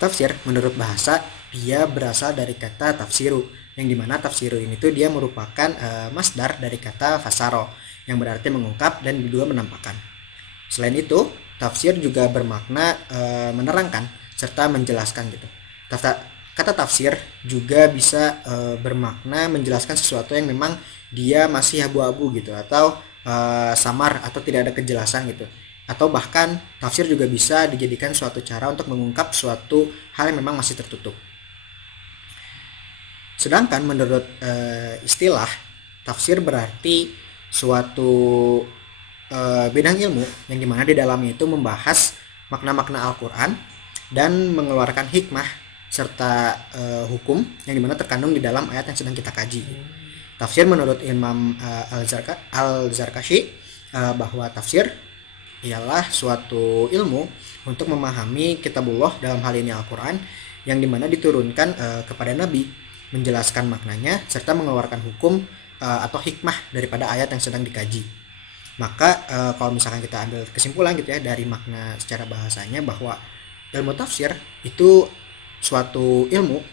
Tafsir menurut bahasa dia berasal dari kata tafsiru, yang dimana tafsiru ini tuh dia merupakan masdar dari kata fasaro, yang berarti mengungkap dan juga menampakkan. Selain itu, tafsir juga bermakna menerangkan serta menjelaskan gitu. Kata tafsir juga bisa bermakna menjelaskan sesuatu yang memang dia masih abu-abu gitu, atau samar atau tidak ada kejelasan gitu. Atau bahkan tafsir juga bisa dijadikan suatu cara untuk mengungkap suatu hal yang memang masih tertutup. Sedangkan menurut istilah, tafsir berarti suatu bidang ilmu yang dimana di dalamnya itu membahas makna-makna Al-Quran dan mengeluarkan hikmah serta hukum yang dimana terkandung di dalam ayat yang sedang kita kaji. Tafsir menurut Imam Al-Zarkashi bahwa tafsir ialah suatu ilmu untuk memahami kitabullah, dalam hal ini Al-Quran, yang dimana diturunkan kepada Nabi, menjelaskan maknanya serta mengeluarkan hukum atau hikmah daripada ayat yang sedang dikaji. Maka kalau misalkan kita ambil kesimpulan gitu ya dari makna secara bahasanya, bahwa ilmu tafsir itu suatu ilmu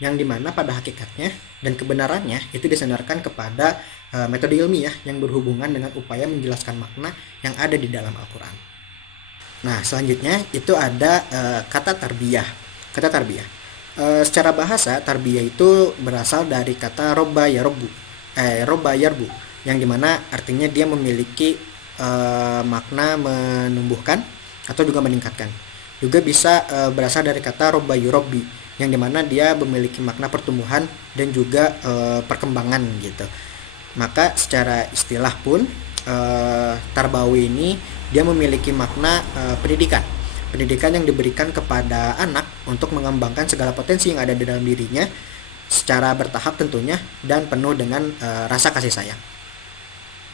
yang dimana pada hakikatnya dan kebenarannya itu disandarkan kepada metode ilmiah yang berhubungan dengan upaya menjelaskan makna yang ada di dalam Al-Quran. Nah, selanjutnya itu ada kata tarbiyah. Kata tarbiyah secara bahasa, tarbiyah itu berasal dari kata robba yarbu, yang dimana artinya dia memiliki makna menumbuhkan atau juga meningkatkan. Juga bisa berasal dari kata robba yurobbi, yang dimana dia memiliki makna pertumbuhan dan juga perkembangan gitu. Maka secara istilah pun tarbawi ini dia memiliki makna pendidikan yang diberikan kepada anak untuk mengembangkan segala potensi yang ada di dalam dirinya secara bertahap tentunya dan penuh dengan rasa kasih sayang.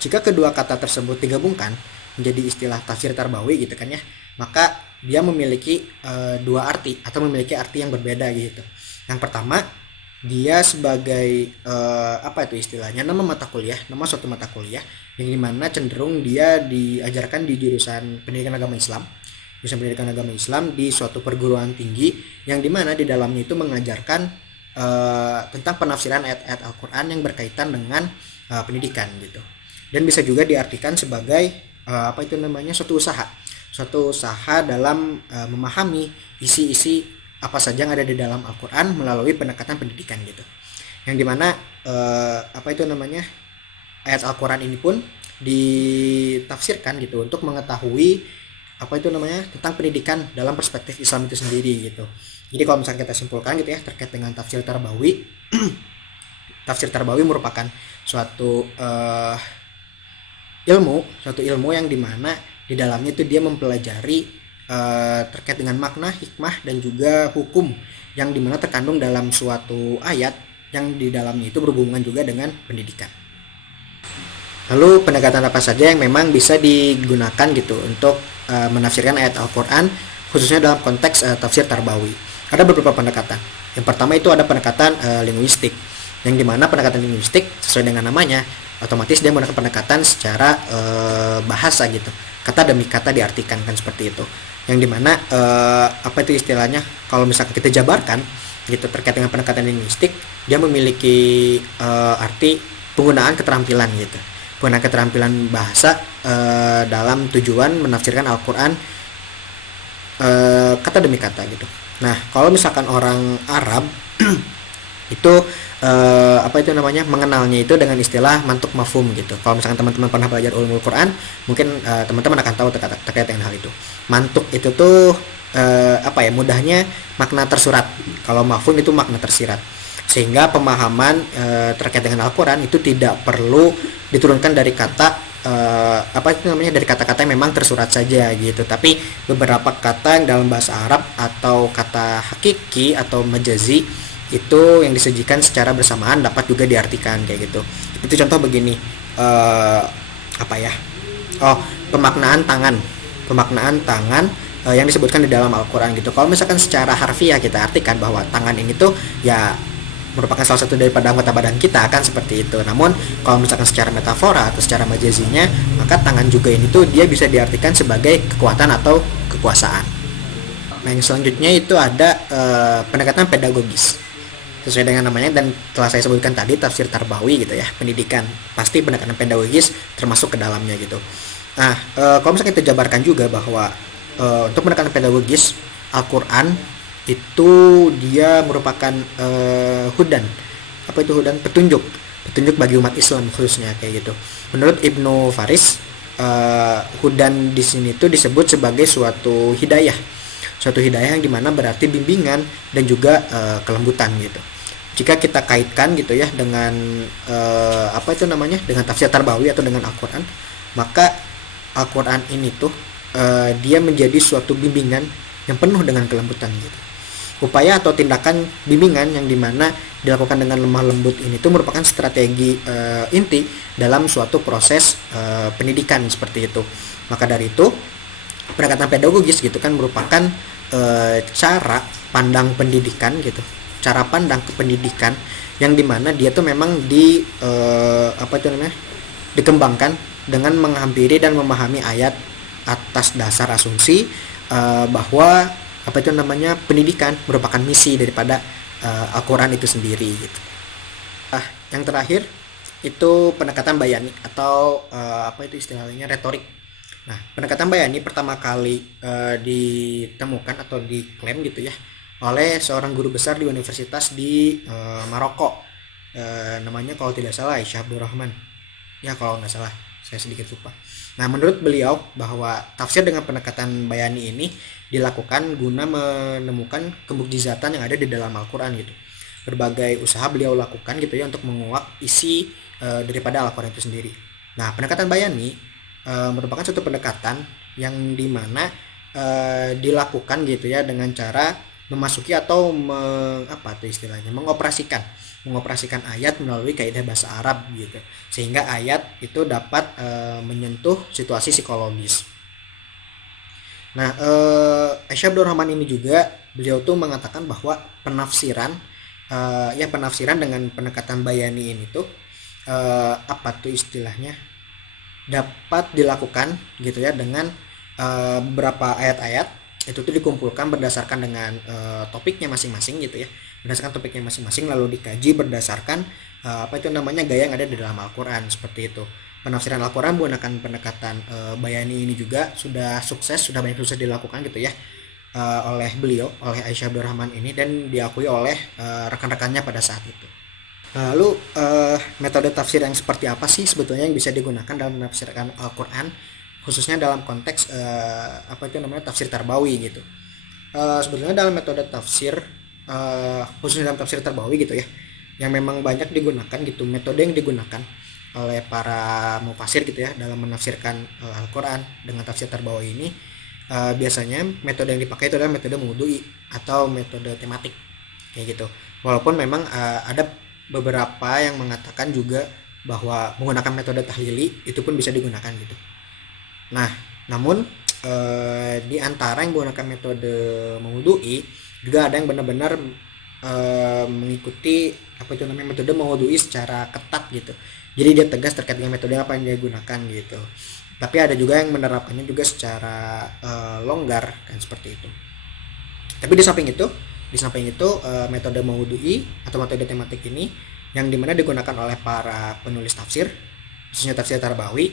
Jika kedua kata tersebut digabungkan menjadi istilah tafsir tarbawi gitu kan ya, maka dia memiliki dua arti atau memiliki arti yang berbeda gitu. Yang pertama, dia sebagai apa itu istilahnya, nama suatu mata kuliah yang dimana cenderung dia diajarkan di jurusan pendidikan agama Islam di suatu perguruan tinggi, yang dimana di dalamnya itu mengajarkan tentang penafsiran ayat-ayat Al-Quran yang berkaitan dengan pendidikan gitu. Dan bisa juga diartikan sebagai suatu usaha dalam memahami isi-isi apa saja yang ada di dalam Al-Quran melalui pendekatan pendidikan gitu. Yang dimana ayat Al-Quran ini pun ditafsirkan gitu untuk mengetahui tentang pendidikan dalam perspektif Islam itu sendiri gitu. Jadi kalau misalnya kita simpulkan gitu ya terkait dengan tafsir tarbawi, tafsir tarbawi merupakan suatu ilmu yang dimana di dalamnya itu dia mempelajari terkait dengan makna, hikmah dan juga hukum yang dimana terkandung dalam suatu ayat yang di dalamnya itu berhubungan juga dengan pendidikan. Lalu pendekatan apa saja yang memang bisa digunakan gitu untuk menafsirkan ayat Al-Quran khususnya dalam konteks tafsir tarbawi? Ada beberapa pendekatan. Yang pertama itu ada pendekatan linguistik, yang dimana pendekatan linguistik sesuai dengan namanya otomatis dia menggunakan pendekatan secara bahasa gitu, kata demi kata diartikan kan seperti itu. Yang dimana istilahnya kalau misalkan kita jabarkan gitu terkait dengan pendekatan linguistik, dia memiliki arti penggunaan keterampilan gitu, penggunaan keterampilan bahasa dalam tujuan menafsirkan Al-Quran kata demi kata gitu. Nah, kalau misalkan orang Arab itu mengenalnya itu dengan istilah mantuk mafhum gitu. Kalau misalkan teman-teman pernah belajar ulumul Quran, mungkin teman-teman akan tahu terkait dengan hal itu. Mantuk itu tuh mudahnya makna tersurat. Kalau mafhum itu makna tersirat. Sehingga pemahaman terkait dengan Al-Quran itu tidak perlu diturunkan dari kata dari kata-kata yang memang tersurat saja gitu, tapi beberapa kata yang dalam bahasa Arab atau kata hakiki atau majazi itu yang disajikan secara bersamaan dapat juga diartikan kayak gitu. Itu contoh begini, pemaknaan tangan yang disebutkan di dalam Al-Quran gitu. Kalau misalkan secara harfiah kita artikan bahwa tangan ini tuh ya merupakan salah satu daripada anggota badan kita kan seperti itu. Namun kalau misalkan secara metafora atau secara majazinya, maka tangan juga ini tuh dia bisa diartikan sebagai kekuatan atau kekuasaan. Nah, yang selanjutnya itu ada pendekatan pedagogis sesuai dengan namanya, dan telah saya sebutkan tadi tafsir tarbawi gitu ya, pendidikan, pasti pendekatan pedagogis termasuk ke dalamnya gitu. Nah, kalau misalnya kita jabarkan juga bahwa untuk pendekatan pedagogis Al-Quran itu dia merupakan hudan, apa itu hudan, petunjuk, petunjuk bagi umat Islam khususnya kayak gitu. Menurut Ibnu Faris, hudan di sini tuh disebut sebagai suatu hidayah yang dimana berarti bimbingan dan juga kelembutan gitu. Jika kita kaitkan gitu ya dengan apa itu namanya, dengan tafsir tarbawi atau dengan Al-Quran, maka Al-Quran ini tuh dia menjadi suatu bimbingan yang penuh dengan kelembutan gitu. Upaya atau tindakan bimbingan yang dimana dilakukan dengan lemah lembut ini tuh merupakan strategi inti dalam suatu proses pendidikan seperti itu. Maka dari itu pendekatan pedagogis gitu kan merupakan cara pandang pendidikan gitu, cara pandang ke pendidikan yang dimana dia tuh memang apa itu namanya, dikembangkan dengan menghampiri dan memahami ayat atas dasar asumsi bahwa apa itu namanya, pendidikan merupakan misi daripada Al-Quran itu sendiri gitu. Yang terakhir itu pendekatan bayani atau apa itu istilahnya, retorik. Nah, pendekatan bayani pertama kali ditemukan atau diklaim gitu ya oleh seorang guru besar di universitas di Maroko. Namanya kalau tidak salah Aisyah Abdurrahman. Ya kalau nggak salah, saya sedikit lupa. Nah, menurut beliau bahwa tafsir dengan pendekatan bayani ini dilakukan guna menemukan kemukjizatan yang ada di dalam Al-Quran gitu. Berbagai usaha beliau lakukan gitu ya untuk menguak isi daripada Al-Quran itu sendiri. Nah, pendekatan bayani merupakan suatu pendekatan yang dimana dilakukan gitu ya dengan cara memasuki atau apa tuh istilahnya, mengoperasikan ayat melalui kaidah bahasa Arab gitu, sehingga ayat itu dapat menyentuh situasi psikologis. Nah, Aisyah Abdurrahman ini juga beliau tuh mengatakan bahwa penafsiran dengan pendekatan bayani ini tuh apa tuh istilahnya, dapat dilakukan gitu ya dengan beberapa ayat-ayat itu tuh dikumpulkan berdasarkan dengan topiknya masing-masing gitu ya, berdasarkan topiknya masing-masing lalu dikaji berdasarkan apa itu namanya, gaya yang ada di dalam Al-Quran seperti itu. Penafsiran Al-Quran menggunakan pendekatan bayani ini juga sudah banyak sukses dilakukan gitu ya oleh beliau, oleh Aisyah Abdurrahman ini, dan diakui oleh rekan-rekannya pada saat itu. Lalu metode tafsir yang seperti apa sih sebetulnya yang bisa digunakan dalam menafsirkan Al-Quran, khususnya dalam konteks apa itu namanya, tafsir tarbawi gitu. Sebetulnya dalam metode tafsir khususnya dalam tafsir tarbawi gitu ya, yang memang banyak digunakan gitu, metode yang digunakan oleh para mufasir gitu ya dalam menafsirkan Al-Quran dengan tafsir tarbawi ini, biasanya metode yang dipakai itu adalah metode mawdu'i atau metode tematik kayak gitu. Walaupun memang ada beberapa yang mengatakan juga bahwa menggunakan metode tahlili itu pun bisa digunakan gitu. Nah, namun di antara yang menggunakan metode mawdu'i juga ada yang benar-benar mengikuti apa itu namanya, metode mawdu'i secara ketat gitu. Jadi dia tegas terkait dengan metode apa yang dia gunakan gitu. Tapi ada juga yang menerapkannya juga secara longgar kan seperti itu. Tapi di samping itu metode mawdu'i atau metode tematik ini yang dimana digunakan oleh para penulis tafsir, khususnya tafsir tarbawi,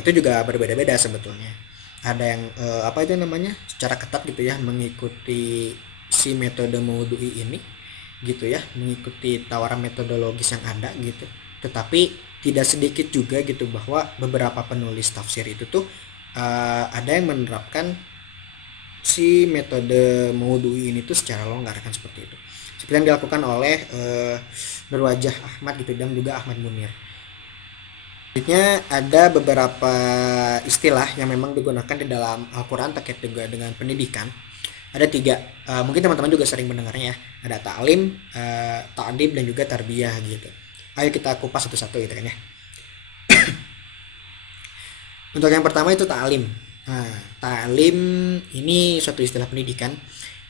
itu juga berbeda-beda sebetulnya. Ada yang apa itu namanya, secara ketat gitu ya mengikuti si metode mawdu'i ini gitu ya, mengikuti tawaran metodologis yang ada gitu. Tetapi tidak sedikit juga gitu bahwa beberapa penulis tafsir itu tuh ada yang menerapkan si metode mawdu'i ini tuh secara longgar kan seperti itu. Seperti yang dilakukan oleh Berwajah Ahmad gitu dan juga Ahmad Munir. Selanjutnya ada beberapa istilah yang memang digunakan di dalam Al-Quran terkait juga dengan pendidikan. Ada 3, mungkin teman-teman juga sering mendengarnya ya. Ada ta'lim, ta'dib, dan juga tarbiyah gitu. Ayo kita kupas satu-satu gitu kan ya. Untuk yang pertama itu ta'lim. Nah, ta'lim ini suatu istilah pendidikan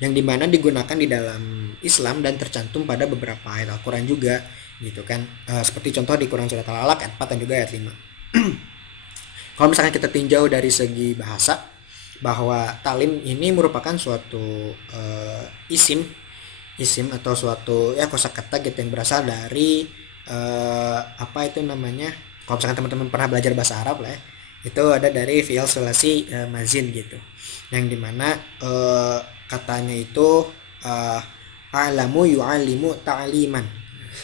yang dimana digunakan di dalam Islam dan tercantum pada beberapa ayat Al-Quran juga gitu kan. Seperti contoh di Quran surat Al-Alaq ayat 4 dan juga ayat 5. Kalau misalnya kita tinjau dari segi bahasa, bahwa ta'lim ini merupakan suatu isim isim atau suatu ya kosakata gitu yang berasal dari apa itu namanya, kalau misalkan teman-teman pernah belajar bahasa Arab lah ya, itu ada dari fi'il sulasi mazin gitu, yang dimana katanya itu alamu yu'alimu ta'liman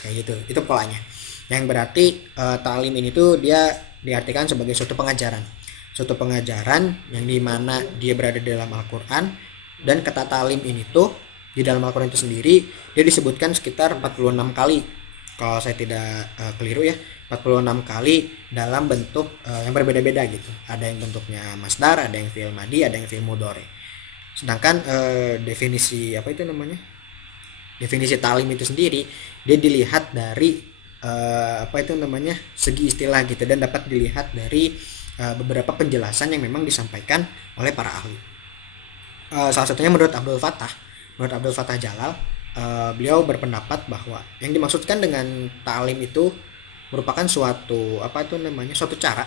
kayak gitu, itu polanya, yang berarti ta'lim ini tuh dia diartikan sebagai suatu pengajaran yang dimana dia berada di dalam Al-Quran. Dan kata ta'lim ini tuh di dalam Al-Quran itu sendiri dia disebutkan sekitar 46 kali kalau saya tidak keliru ya, 46 kali dalam bentuk yang berbeda-beda gitu. Ada yang bentuknya masdar, ada yang fi'il madi, ada yang fi'il mudhari. Sedangkan definisi apa itu namanya, definisi ta'lim itu sendiri dia dilihat dari apa itu namanya, segi istilah gitu, dan dapat dilihat dari beberapa penjelasan yang memang disampaikan oleh para ahli. Salah satunya menurut Abdul Fattah Jalal, beliau berpendapat bahwa yang dimaksudkan dengan ta'lim itu merupakan suatu apa itu namanya, suatu cara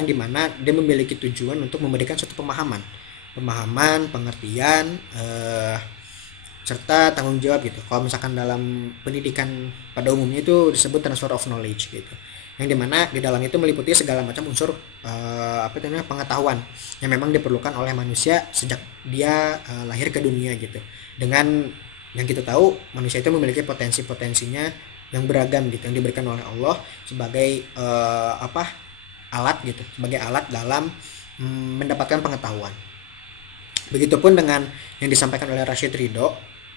yang dimana dia memiliki tujuan untuk memberikan suatu pemahaman, pengertian, serta tanggung jawab gitu. Kalau misalkan dalam pendidikan pada umumnya itu disebut transfer of knowledge gitu, yang dimana di dalam itu meliputi segala macam unsur apa itu namanya, pengetahuan yang memang diperlukan oleh manusia sejak dia lahir ke dunia gitu. Dengan yang kita tahu, manusia itu memiliki potensinya yang beragam gitu, yang diberikan oleh Allah sebagai alat gitu, sebagai alat dalam mendapatkan pengetahuan. Begitupun dengan yang disampaikan oleh Rashid Ridho,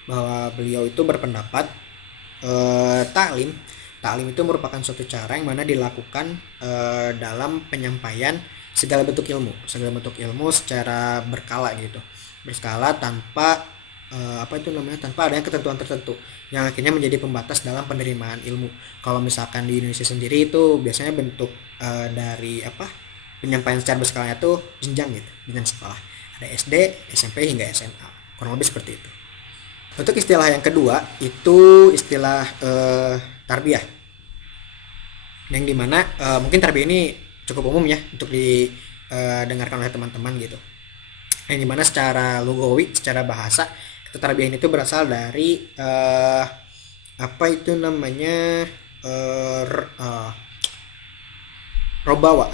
bahwa beliau itu berpendapat ta'lim itu merupakan suatu cara yang mana dilakukan dalam penyampaian segala bentuk ilmu secara berkala gitu, tanpa apa itu namanya, tanpa adanya ketentuan tertentu yang akhirnya menjadi pembatas dalam penerimaan ilmu. Kalau misalkan di Indonesia sendiri itu biasanya bentuk dari penyampaian secara berskalanya itu jenjang sekolah, ada SD, SMP hingga SMA, kurang lebih seperti itu. Untuk istilah yang kedua itu istilah tarbiyah, yang dimana mungkin tarbiyah ini cukup umum ya untuk didengarkan oleh teman-teman gitu, yang dimana secara lugawi, secara bahasa, kata tarbiyah ini tuh berasal dari apa itu namanya, robawa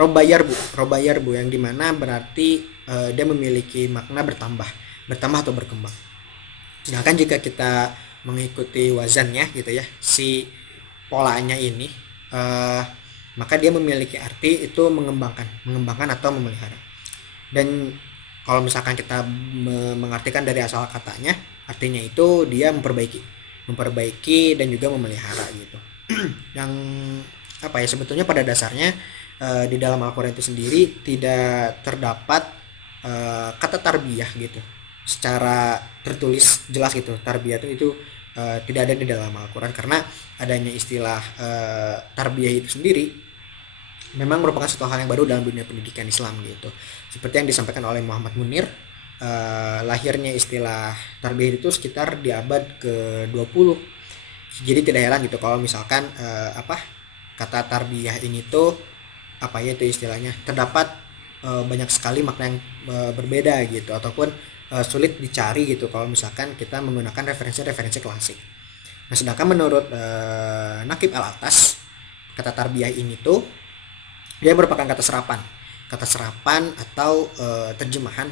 robayarbu, yang dimana berarti dia memiliki makna bertambah atau berkembang. Sedangkan jika kita mengikuti wazannya gitu ya, si polanya ini, maka dia memiliki arti itu mengembangkan atau memelihara. Dan kalau misalkan kita mengartikan dari asal katanya, artinya itu dia memperbaiki dan juga memelihara gitu. Yang sebetulnya pada dasarnya di dalam Al-Quran itu sendiri tidak terdapat kata tarbiyah gitu secara tertulis jelas gitu. Tarbiyah itu tidak ada di dalam Al-Quran, karena adanya istilah tarbiyah itu sendiri memang merupakan suatu hal yang baru dalam dunia pendidikan Islam gitu. Seperti yang disampaikan oleh Muhammad Munir, lahirnya istilah tarbiyah itu sekitar di abad ke-20. Jadi tidak heran gitu kalau misalkan kata tarbiyah ini tuh itu istilahnya terdapat banyak sekali makna yang berbeda gitu, ataupun sulit dicari gitu kalau misalkan kita menggunakan referensi klasik. Nah, sedangkan menurut Naqib Al-Atas, kata tarbiyah ini tuh dia merupakan kata serapan atau terjemahan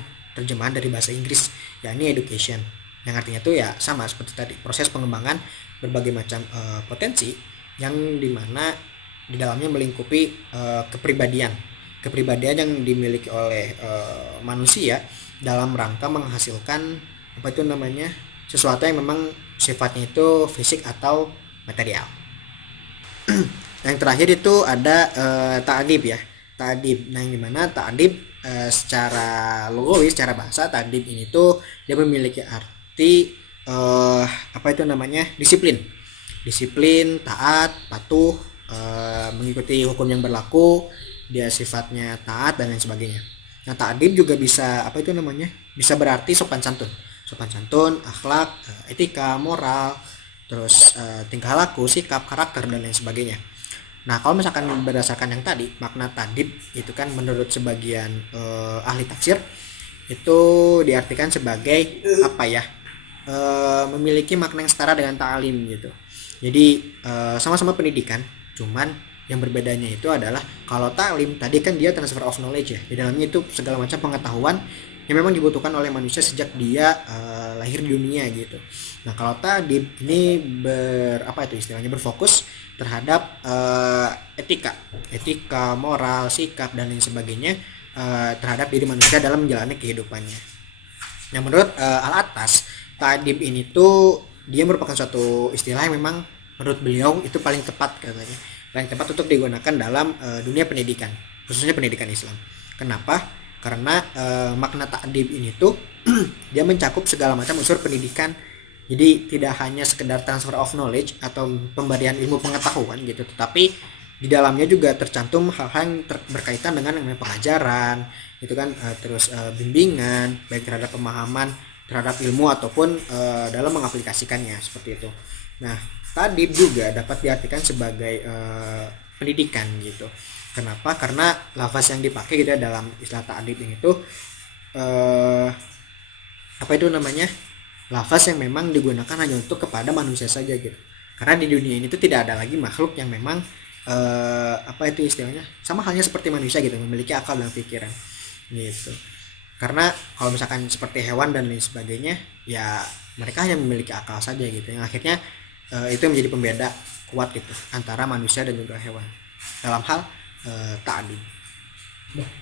dari bahasa Inggris, yakni education, yang artinya tuh ya sama seperti tadi, proses pengembangan berbagai macam potensi yang dimana di dalamnya melingkupi kepribadian yang dimiliki oleh manusia dalam rangka menghasilkan sesuatu yang memang sifatnya itu fisik atau material. Yang terakhir itu ada ta'dib ya. Nah, yang dimana ta'dib secara lugawi, secara bahasa, ta'dib ini tuh dia memiliki arti disiplin, taat, patuh, mengikuti hukum yang berlaku, dia sifatnya taat dan lain sebagainya. Nah, ta'dib juga bisa bisa berarti sopan santun, akhlak, etika, moral, terus tingkah laku, sikap, karakter dan lain sebagainya. Nah, kalau misalkan berdasarkan yang tadi, makna tadib itu kan menurut sebagian ahli tafsir itu diartikan sebagai apa ya? Memiliki makna yang setara dengan ta'lim gitu. Jadi sama-sama pendidikan, cuman yang berbedanya itu adalah kalau ta'lim tadi kan dia transfer of knowledge ya. Di dalamnya itu segala macam pengetahuan yang memang dibutuhkan oleh manusia sejak dia lahir di dunia gitu. Nah, kalau tadib ini apa itu istilahnya, berfokus terhadap etika, moral, sikap dan lain sebagainya terhadap diri manusia dalam menjalani kehidupannya. Nah, menurut Al-Attas, ta'dib ini tuh dia merupakan suatu istilah yang memang menurut beliau itu paling tepat katanya. Paling tepat untuk digunakan dalam dunia pendidikan, khususnya pendidikan Islam. Kenapa? Karena makna ta'dib ini tuh dia mencakup segala macam unsur pendidikan. Jadi tidak hanya sekedar transfer of knowledge atau pemberian ilmu pengetahuan gitu, tetapi di dalamnya juga tercantum hal-hal yang berkaitan dengan pengajaran, itu kan terus bimbingan baik terhadap pemahaman terhadap ilmu ataupun dalam mengaplikasikannya seperti itu. Nah, tadib juga dapat diartikan sebagai pendidikan gitu. Kenapa? Karena lafaz yang dipakai gitu ya dalam istilah ta'dib ini tuh apa itu namanya? Lafaz yang memang digunakan hanya untuk kepada manusia saja gitu. Karena di dunia ini tuh tidak ada lagi makhluk yang memang apa itu istilahnya? Sama halnya seperti manusia gitu, memiliki akal dan pikiran gitu. Karena kalau misalkan seperti hewan dan lain sebagainya, ya mereka hanya memiliki akal saja gitu. Yang akhirnya itu menjadi pembeda kuat gitu antara manusia dan juga hewan dalam hal ta'adud.